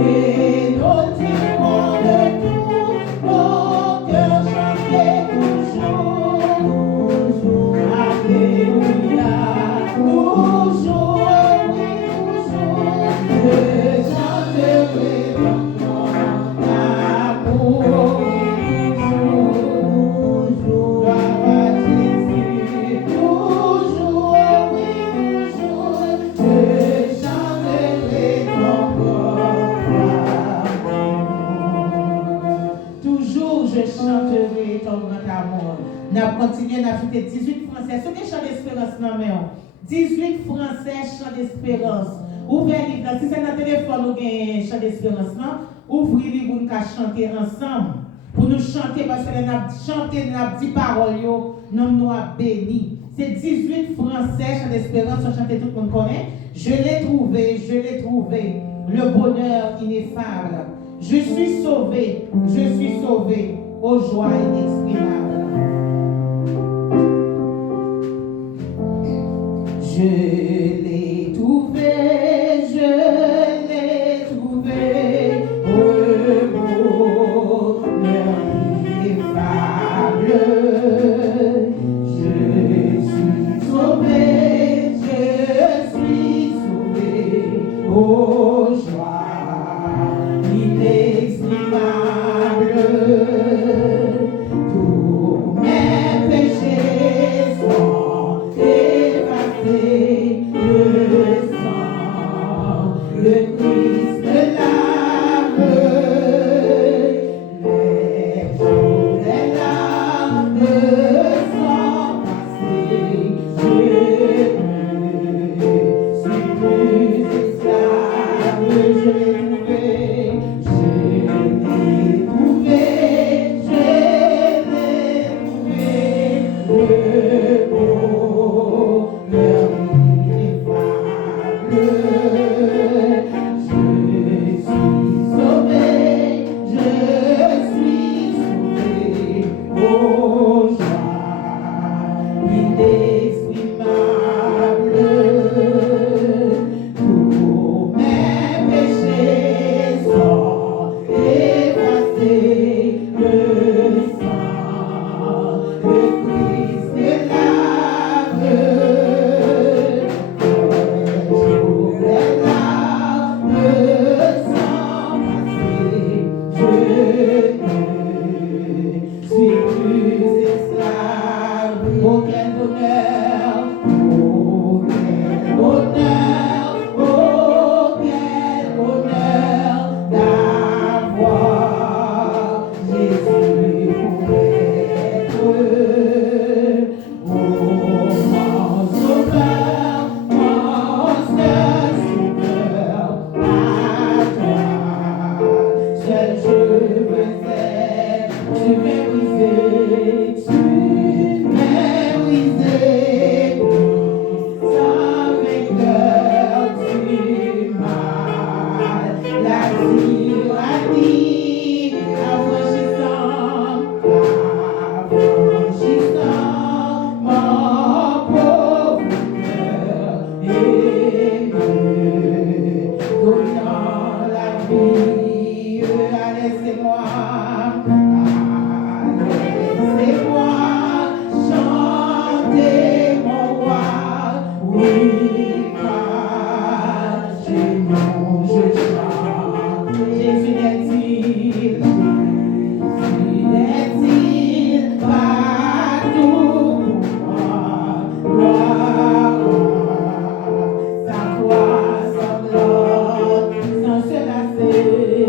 Et nos dirons de tout nos cœurs chanter toujours. Alléluia, toujours, oui, toujours. Je chanterai encore l'amour, oui, toujours. Gloire à Jésus, toujours, oui, toujours. Je chanterai encore l'amour. Toujours je chanterai ton grand amour. N'a continué à ajouter 18 Français. Ce que chant d'espérance, non, mais 18 Français chant d'espérance. Ouvrez le livre. Si c'est dans le téléphone, nous avons chant d'espérance, non? Ouvrez le livre pour nous chanter ensemble. Pour nous chanter, parce que nous avons chanté, nous avons dit paroles, nous nous avons béni. C'est 18 Français chant d'espérance, on chanter, tout le monde connaît. Je l'ai trouvé, le bonheur ineffable. Je suis sauvé, aux joies inexprimables. Je l'ai trouvé, le bonheur ineffable. Je suis sauvé, aux joies inexprimables. Tous mes péchés sont effacés, le sang de Christ me lave, les jours des larmes sont passés, je suis plus esclave, je l'ai trouvé, le bonheur ineffable. Je suis sauvé, aux joies inexprimables. Tous mes péchés sont effacés, le sang de Christ me lave, les jours des larmes sont passés, je ne suis plus esclave. Oh quel bonheur, oh quel bonheur, oh quel bonheur d'avoir Jésus pour être, oh mon sauveur, mon seul sauveur, à toi seul je veux être. Tu m'es brisé, sans vainqueur du mal, la tyrannie affranchissant, mon pauvre cœur aimé, donnant la vie, laissez-moi chanter mon roi, oui, car chez nous je chante. Jésus n'est-il pas tout pour moi? Gloire, sa voix sanglante, sans se lasser,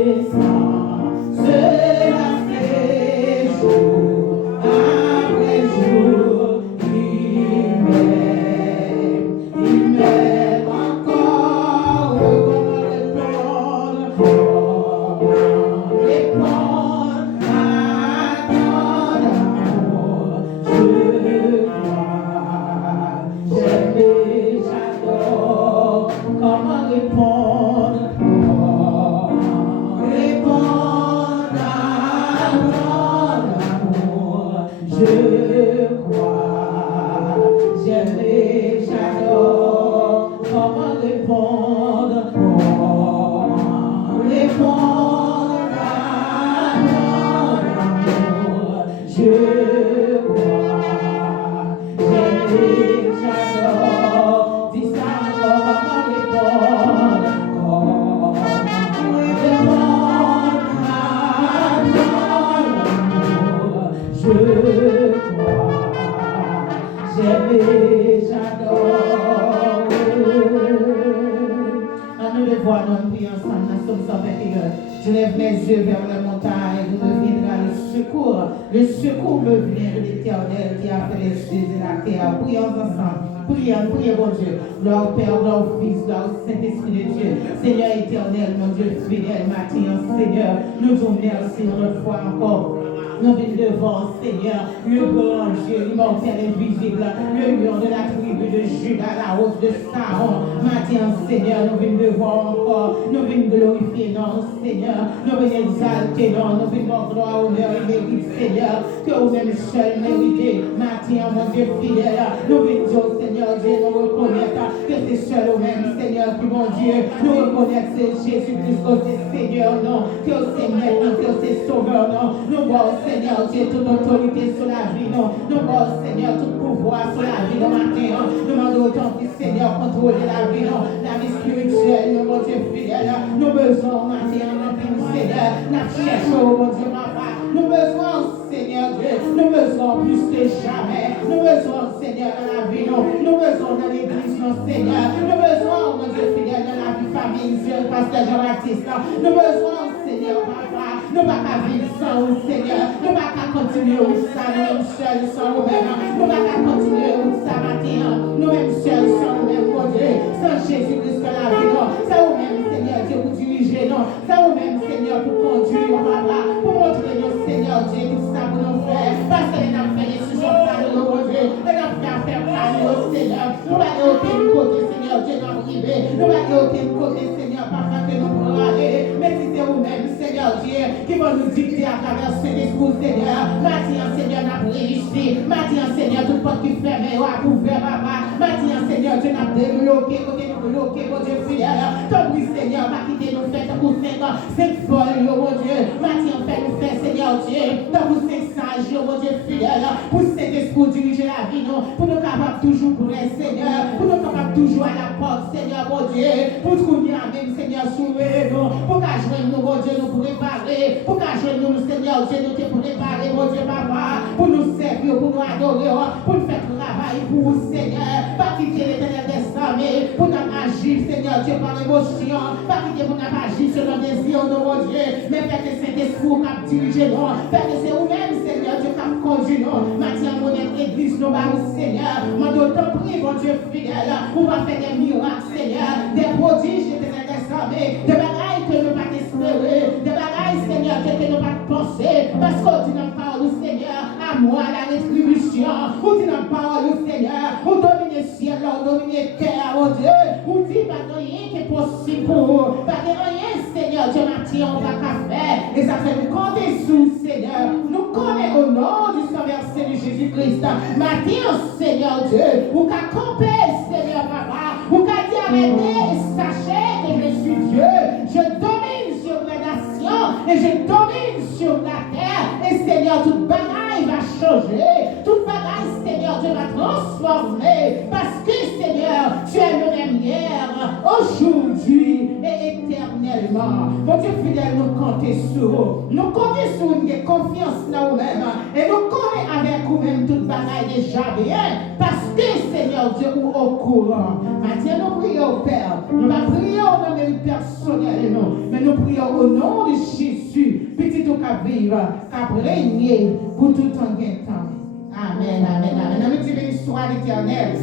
Psaume 121. Je lève mes yeux vers la montagne, d'où me viendra le secours. Le secours me vient de l'Éternel qui a fait les cieux et la terre. Prions ensemble. Priez, mon Dieu. Gloire au Père, gloire au Fils, gloire au Saint-Esprit de Dieu. Seigneur éternel, mon Dieu fidèle, matin, Seigneur, nous vous remercions notre foi encore. Nous venons devant, Seigneur, le grand Dieu, immortel et visible, le lion de la tribu de Judas, la rose de Saron. Matin, Seigneur, nous venons devant encore, nous venons glorifier, non, Seigneur, nous venons exalter, non, nous venons gloire, honneur et mérite, Seigneur, que vous-même seul méritez. Matin, mon Dieu fidèle, nous venons, Seigneur Dieu, nous reconnaître que c'est seul vous-même, Seigneur, qui mon Dieu, nous reconnaître que c'est Jésus-Christ, que c'est Seigneur, non, que c'est Maître, que c'est Sauveur, non, nous voyons, Seigneur Dieu, toute autorité sur la vie, non. Nous voyons, Seigneur, tout pouvoir sur la vie, non, matin. Nous demandons autant que Seigneur, contrôler la vie, non. La vie spirituelle, non, mon Dieu fidèle. Nous besoin, matin, nous Seigneur. Nous cherchons, mon Dieu, papa. Nous besoin, Seigneur Dieu. Nous besoin plus que jamais. Nous besoin, Seigneur, dans la vie, non. Nous besoin dans l'église, non, Seigneur. Nous besoin, mon Dieu fidèle, dans la vie famille, Dieu, pasteur Jean-Baptiste. Nous besoin, Seigneur, papa. Nous ne pouvons pas vivre sans vous, Seigneur. Nous ne pouvons pas continuer sans nous-mêmes seuls, sans nous-mêmes. Nous ne pouvons pas continuer ça matin, nous-mêmes seuls, sans nous-mêmes, mon Dieu. Sans Jésus-Christ dans la vie, non. Sans vous-même, Seigneur Dieu, pour diriger, non. Sans vous-même, Seigneur, pour conduire, papa. Pour montrer nous, Seigneur Dieu, tout ça pour nous faire. Parce que nous avons fait les sujets par nous, mon Dieu. Nous avons fait par nous, Seigneur. Nous n'avons pas aucun côté, Seigneur Dieu, nous avons arrivé. Nous n'avons aucun côté, Seigneur, papa, que nous pourrons aller. Mais si c'est vous-même, Seigneur Dieu, qui va nous dicter à travers ce discours, Seigneur. Matin, Seigneur, n'a pas réussi. Matin, Seigneur, tout porte qui ferme, ou à couvert, papa. Matin, Seigneur, Dieu n'a débloqué, côté nous bloqué, mon Dieu fidèle. Ton bruit, Seigneur, va quitter nous faire pour 5 ans. 5 folles, mon Dieu. Matin, fait nous faire, Seigneur Dieu. Ton pour 5 sages, mon Dieu fidèle. Pour cet esprit diriger la vie, non. Pour nous capables toujours pour les Seigneur. Pour nous capables toujours à la porte, Seigneur, mon Dieu. Pour nous même, Seigneur, soulever, non. Pour qu'à joindre nous, mon Dieu, nous préparer. Pour qu'à joindre nous, Seigneur, Dieu, nous te préparer, mon Dieu, papa. Pour nous servir, pour nous adorer, pour nous faire travail pour vous, Seigneur. Pas quitter l'éternel des armées. Pour nous agir, Seigneur, Dieu, par l'émotion. Pas quitter pour nous agir sur nos désirs, mon Dieu. Mais faire que Saint-Esprit qui a dirigé nous. Faire que c'est vous-même, Seigneur, Dieu, qui a conduit nous. Maintenant, mon église, nous, Seigneur. Moi, d'autant prie, mon Dieu, fidèle. On va faire des miracles, Seigneur. Des prodiges, l'éternel des armées. Des bagailles que nous pas espérer. Des bagailles, Seigneur, que nous pas penser. Parce qu'on dit dans la parole, Seigneur, à moi la rétribution. On dit dans la parole, Seigneur, on domine le ciel, on domine la terre, mon Dieu. On dit pas de rien qui est possible pour vous. Pas de rien, Seigneur, Dieu m'a dit, on va qu'à faire. Et ça fait nous compter sous, Seigneur. Nous connaissons au nom du sang versé de Jésus-Christ. Matin, Seigneur Dieu, ou qu'à camper, Seigneur Papa, ou qu'à dire arrêtez, sachez que je suis Dieu. Je domine sur les nations et je domine sur la terre. Et Seigneur, toute bagaille va changer. Toute bagaille, Seigneur, Dieu va transformer. Parce que, Seigneur, tu es le même hier, aujourd'hui et éternellement. Mon Dieu fidèle, nous comptons sur vous. Nous comptons sur une confiance dans nous-mêmes. Et nous connaissons avec vous-même toute bagaille déjà bien. Parce que, Seigneur Dieu, nous au courant. Maintenant, nous prions au Père. Nous ne prions au nom de personnel, non. Mais nous prions au nom de Jésus. Petit au cap vivre, cap régner pour tout en temps. Amen, amen, amen. Nous disons béni soit l'Éternel.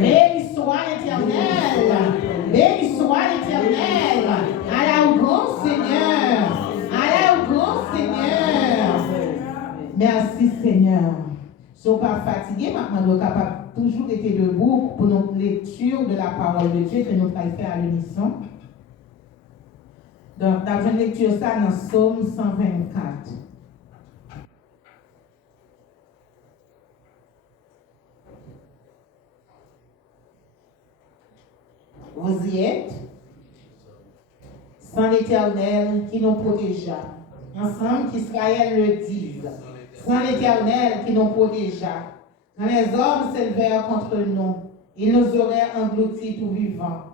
Béni soit l'Éternel. Béni soit l'Éternel. À la grand Seigneur. À la grand Seigneur. Merci Seigneur. Si on pas fatigué, maintenant nous sommes capables toujours d'être debout pour notre lecture de la parole de Dieu que nous allons faire à l'unisson. Donc, dans une lecture ça dans Psaume 124. Vous y êtes? Sans l'Éternel qui nous protégea. Ensemble, qu'Israël le dise. Sans l'Éternel qui nous protégea. Quand les hommes s'élevèrent contre nous, ils nous auraient engloutis tout vivants.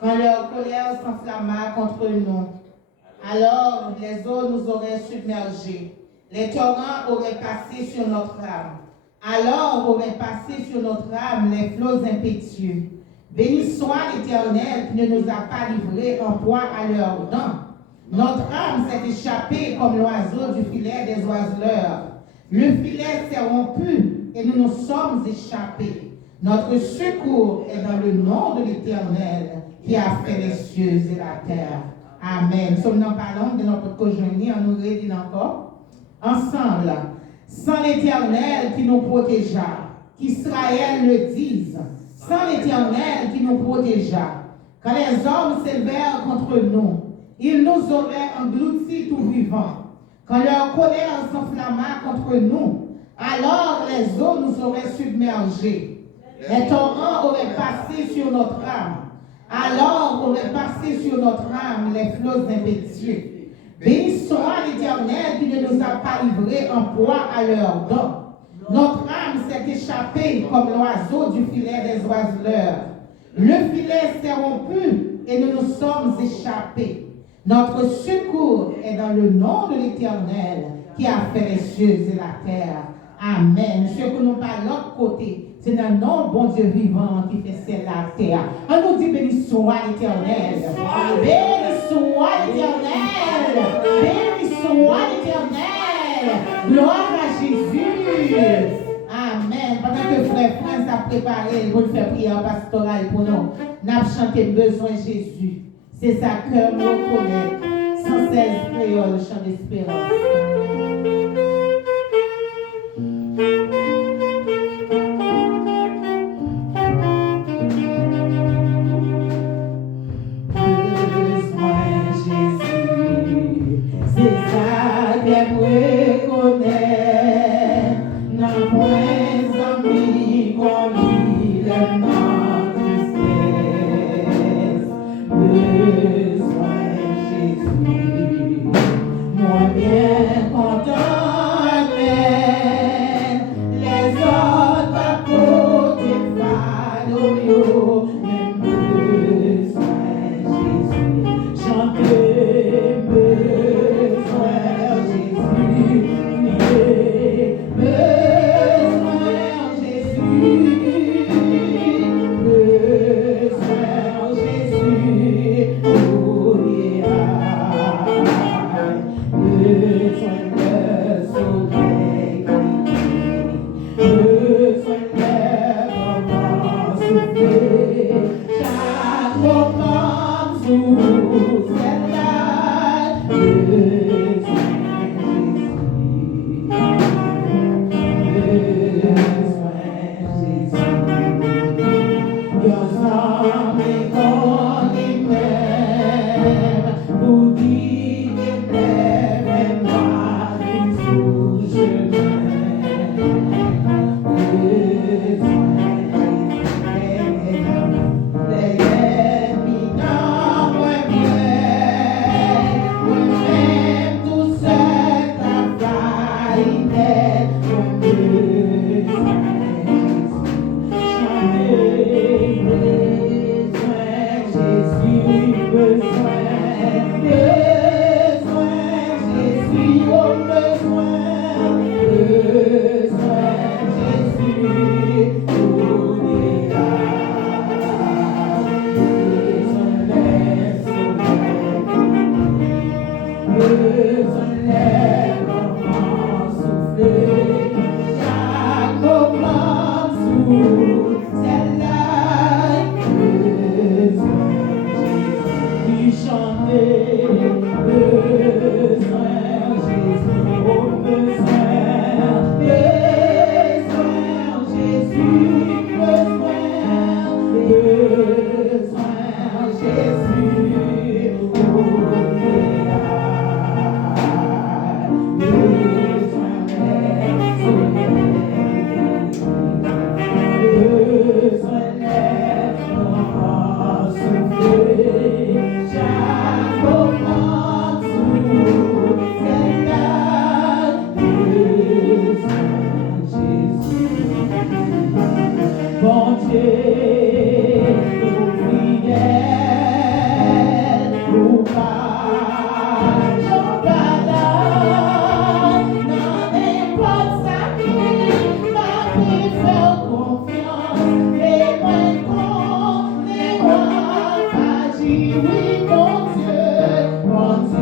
Quand leur colère s'enflamma contre nous, alors les eaux nous auraient submergés. Les torrents auraient passé sur notre âme. Alors auraient passé sur notre âme les flots impétueux. Béni soit l'Éternel qui ne nous a pas livrés en proie à leurs dents. Notre âme s'est échappée comme l'oiseau du filet des oiseleurs. Le filet s'est rompu et nous nous sommes échappés. Notre secours est dans le nom de l'Éternel qui a fait les cieux et la terre. Amen. Nous sommes dans parlant de notre conjoint, on nous redit encore. Ensemble, sans l'Éternel qui nous protégea, qu'Israël le dise, sans l'Éternel qui nous protégea, quand les hommes s'élevèrent contre nous, ils nous auraient engloutis tout vivants. Quand leur colère s'enflamma contre nous, alors les eaux nous auraient submergés. Les torrents auraient passé sur notre âme. Alors auraient passé sur notre âme les flots impétueux. Béni soit l'Éternel qui ne nous a pas livrés en proie à leurs dents. Notre âme s'est échappée comme l'oiseau du filet des oiseleurs. Le filet s'est rompu et nous nous sommes échappés. Notre secours est dans le nom de l'Éternel qui a fait les cieux et la terre. Amen. Ce que nous parlons de l'autre côté, c'est un nom bon Dieu vivant qui fait ciel la terre. On nous dit béni soit l'Éternel. Béni soit l'Éternel. Béni soit l'Éternel. Gloire à Jésus. Amen. Pendant que frère France a préparé pour faire prière pastorale pour nous, nous avons chanté besoin de Jésus. C'est ça que nous reconnaissons. Sans cesse créole, chant d'espérance.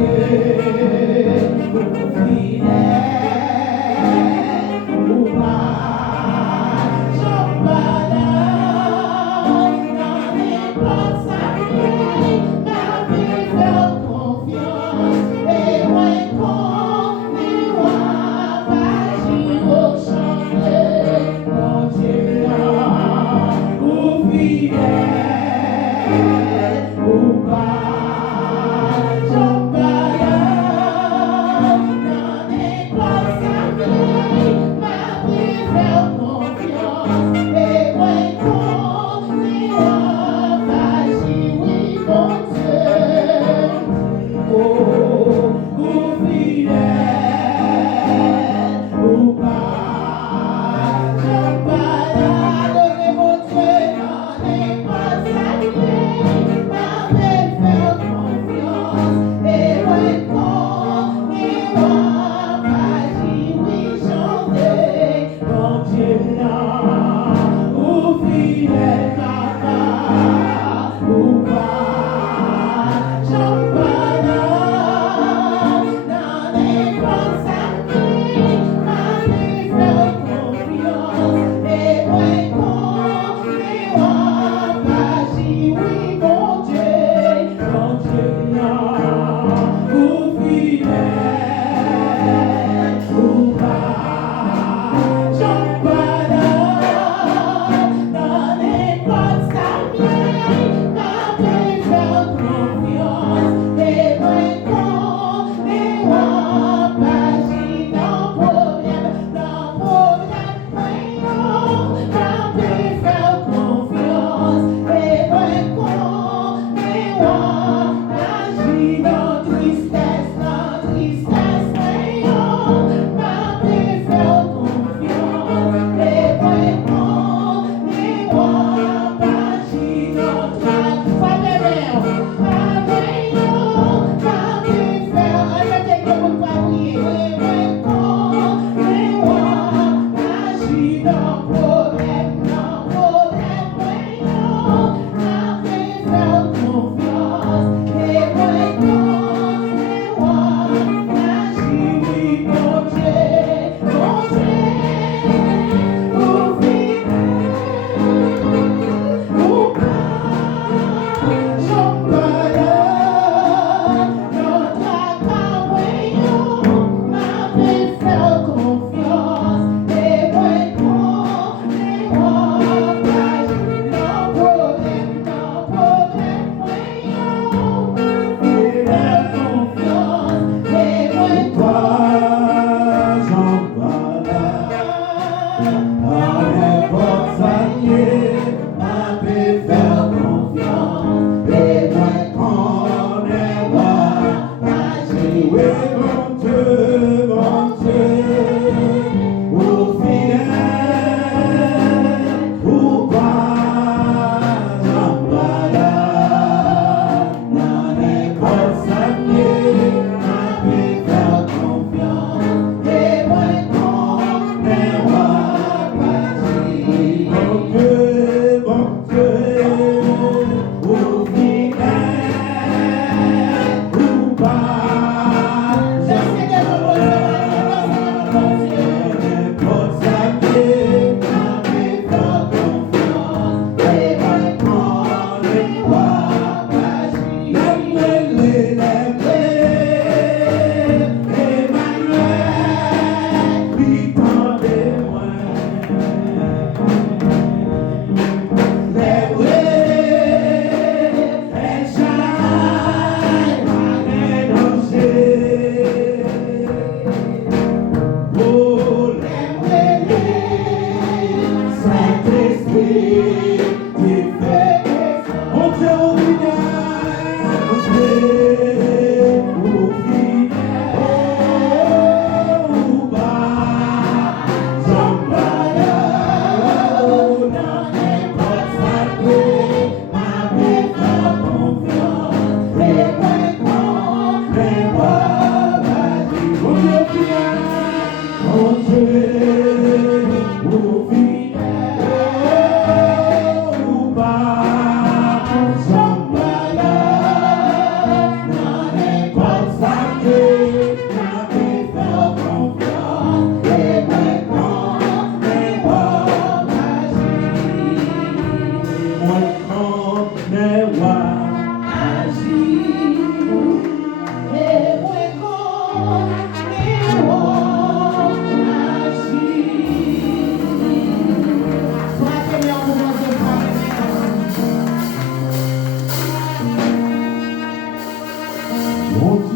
Fidèle,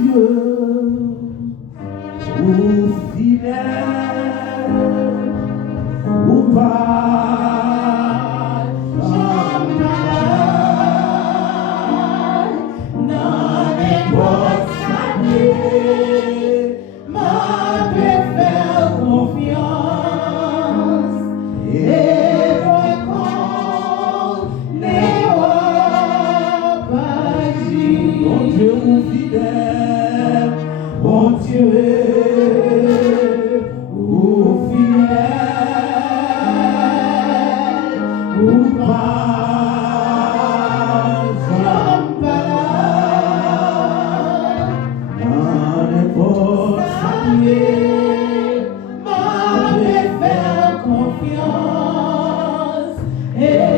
Dieu, ô fidèle, ou pas, n'en est pas salué, m'a fait faire confiance, et moi mon Dieu ou fidèle, mon Dieu ou fidèle, ou pas, n'en est pas salué, m'a fait faire confiance, et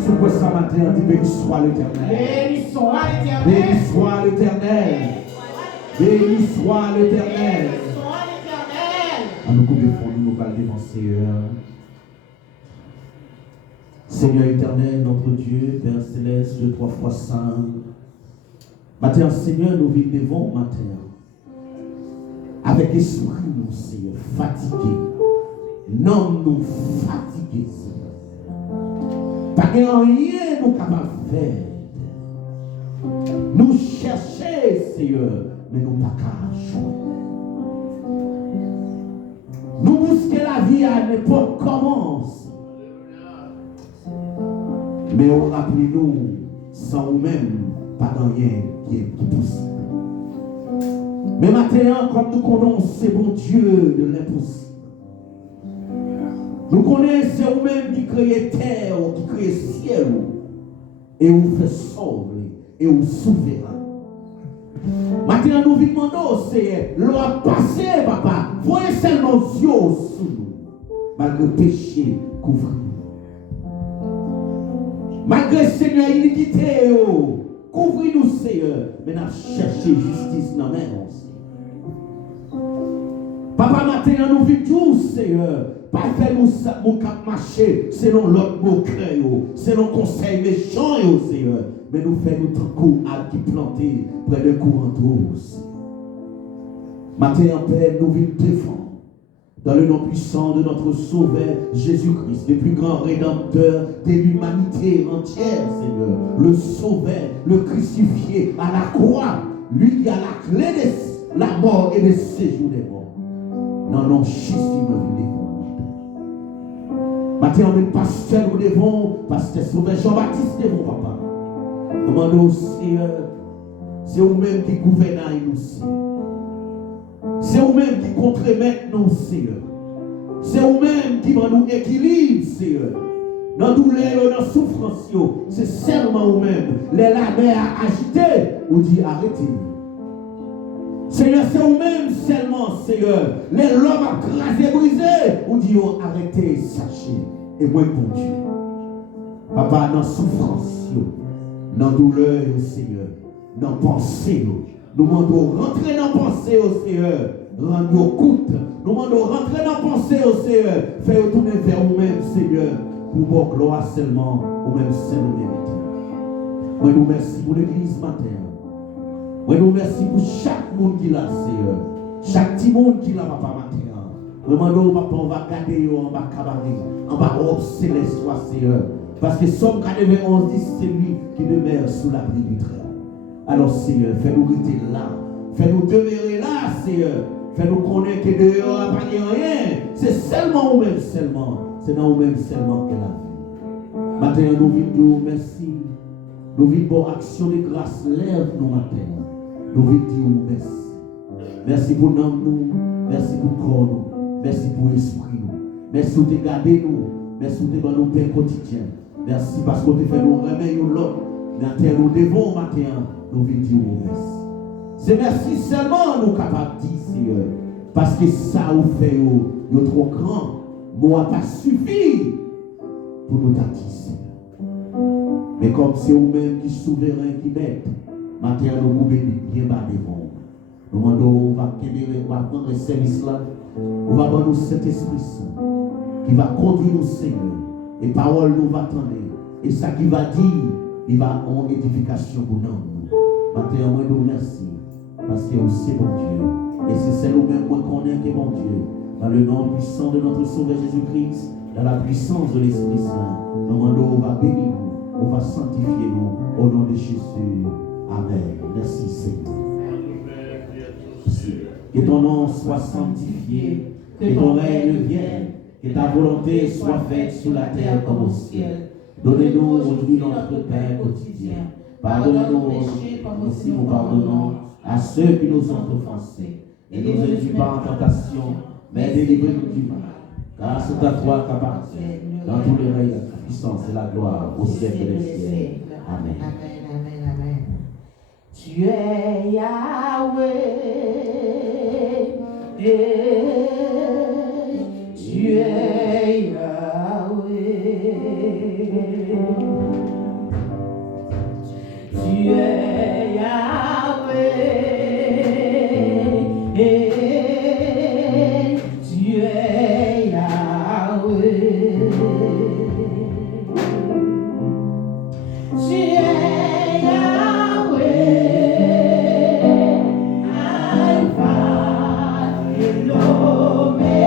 Soupe ça matin, dit béni soit l'Éternel. Béni soit l'Éternel. Béni soit l'Éternel. Béni soit l'Éternel. À nous couper fond, nous parlons devant Seigneur. Seigneur éternel, notre Dieu, Père céleste, Dieu 3 fois saint. Matin, Seigneur, nous vivons devant matin. Avec esprit, nous, Seigneur, fatigués. Non, nous fatigués, Seigneur. Pas que rien nous capable de faire. Nous chercher, Seigneur, mais nous pas qu'à jouer. Nous busquons la vie à n'importe comment. Mais on rappelle nous, sans nous-mêmes, pas rien qui est possible. Mais maintenant, comme nous connaissons, c'est bon Dieu de l'impossible. Nous connaissons vous-même qui crée terre, qui crée ciel, et vous fait sauver, et vous souverain. Maintenant, nous vivons dans c'est l'eau a passé, papa. Voyez seulement Dieu sous nous, malgré le péché couvre nous. Malgré Seigneur, iniquité, couvre-nous, Seigneur, mais nous cherchons justice dans la main. Papa, maintenant, nous vivons, Seigneur. Pas faire nous cap marcher selon l'autre mot craint, selon conseil méchant, Seigneur. Mais nous faisons notre coup à qui planter près de courant d'eau. Matin en paix, nous vivons défendre. Dans le nom puissant de notre Sauveur Jésus-Christ, le plus grand rédempteur de l'humanité entière, Seigneur. Le Sauveur, le crucifié à la croix, lui qui a la clé de la mort et le séjour des morts. Non, non, Jésus me vit. Maintenant, on est pasteur, nous devons, pasteur Sauveur Jean-Baptiste, devons, papa. Demandons, Seigneur, c'est vous-même qui gouvernez nous, Seigneur. C'est vous-même qui contre-mettent nous, Seigneur. C'est vous-même qui nous équilibre, Seigneur. Dans la douleur, dans la souffrance, c'est seulement vous-même. Les labeurs à agiter, vous dit arrêtez. Seigneur, c'est vous-même seulement, Seigneur. Les l'homme à craser, brisé, vous dit arrêtez, sachez. Et moi, bon Dieu. Papa, dans la souffrance, dans la douleur, Seigneur, dans la pensée, nous demandons rentrer dans la pensée, Seigneur. Rendre compte. Nous demandons rentrer dans la pensée, Seigneur. Faites tourner vers vous-même, Seigneur. Pour votre gloire seulement, vous-même, Seigneur, mérite. Moi, nous merci pour l'église matin. Moi, nous merci pour chaque monde qui l'a, Seigneur. Chaque petit monde qui l'a, papa, matin. Nous demandons, papa, on va garder en bas cabaret, en bas robe céleste, Seigneur. Parce que Somme 91 dit c'est lui qui demeure sous l'abri du Très. Alors, Seigneur, fais-nous rester là. Fais-nous demeurer là, Seigneur. Fais-nous connaître que dehors, pas rien. C'est seulement nous-mêmes, seulement. C'est dans nous-mêmes seulement qu'elle a vu. Maintenant, nous vivons, merci. Nous vivons action de grâce, lève-nous matin. Nous vivons, merci. Merci pour nous, merci pour corps nous, merci pour esprit nous. Merci pour te garder nous, merci pour te nous paix quotidien. Merci parce que tu fais nous remettre l'autre. Nous devons matin, nous vivons, merci. C'est merci seulement nous capables de dire, Seigneur. Parce que ça vous fait, vous trop grand. Moi, pas suffit pour nous dire, Seigneur. Mais comme c'est vous-même qui souverain qui m'aide, matin, nous vous bénissons bien bas devant. Nous demandons, on va prendre le service là. On va prendre notre Saint-Esprit. qui va conduire nous, Seigneur. Et parole nous va attendre. Et ça qui va dire, il va en édification pour nous. Maintenant, moi, nous remercie. Parce que c'est bon Dieu. Et c'est nous-mêmes qu'on est qui est bon Dieu. Dans le nom puissant de notre Sauveur Jésus-Christ, dans la puissance de l'Esprit Saint, nous demandons, on va bénir nous, on va sanctifier nous, au nom de Jésus. Amen. Merci Seigneur. Que ton nom soit sanctifié, que ton règne vienne, que ta volonté soit faite sur la terre comme au ciel. Donnez-nous aujourd'hui notre pain quotidien. Pardonnez-nous nos péchés comme aussi nous pardonnons à ceux qui nous ont offensés. Et ne nous induis pas en tentation, mais délivre-nous du mal. Car c'est à toi qu'appartient dans tous les règnes la puissance et la gloire au siècle des siècles. Amen. Amen, amen, amen. Tu es Yahweh. Tu es Yahweh. Tu es Yahweh. Tu es Yahweh. Tu es Yahweh, Alpha et l'Oméga.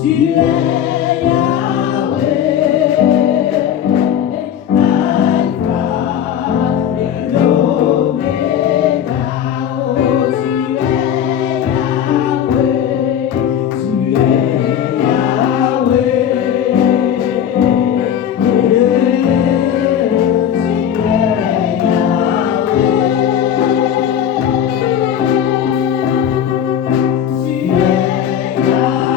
Tu es Yahweh, Alpha et l'Oméga. Oh, tu es Yahweh, tu es Yahweh. Tu es Yahweh.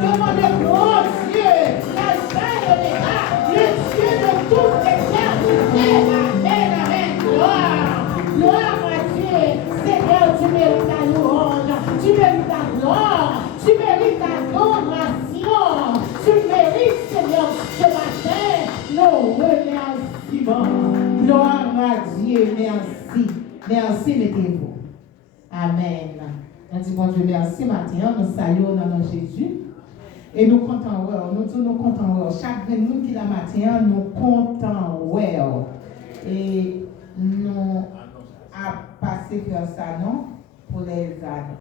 Demandez, oh Dieu, la chaîne des gars, le Dieu de remerciements. Gloire à Dieu, merci. Merci, mettez-vous. Amen. On dit, bon Dieu, merci matin, nous saluons dans notre Jésus. Et nous comptons, nous disons, nous comptons, chaque nous qui la matin, nous comptons, et nous a passé faire ça, non, pour les années.